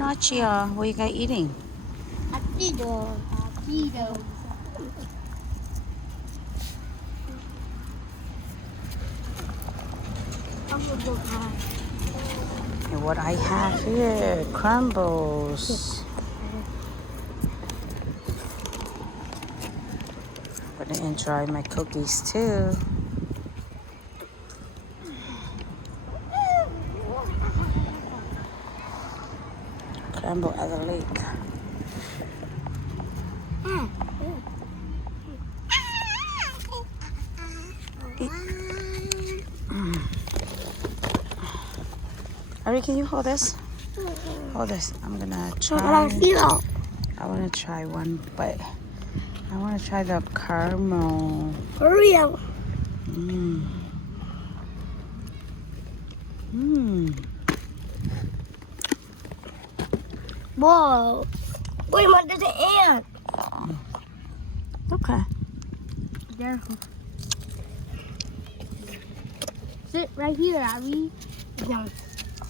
Nachia, what you guys eating? Cheeto. Cheeto. And what I have here, crumbles. I'm gonna enjoy my cookies too. Crumble at the lake. Ari, can you hold this? Hold this. I'm gonna try. I wanna try one, but I wanna try the caramel. Hurry up. Mmm. Mmm. Whoa. Wait, Mom, there's an ant. Okay. There. Sit right here, Abby.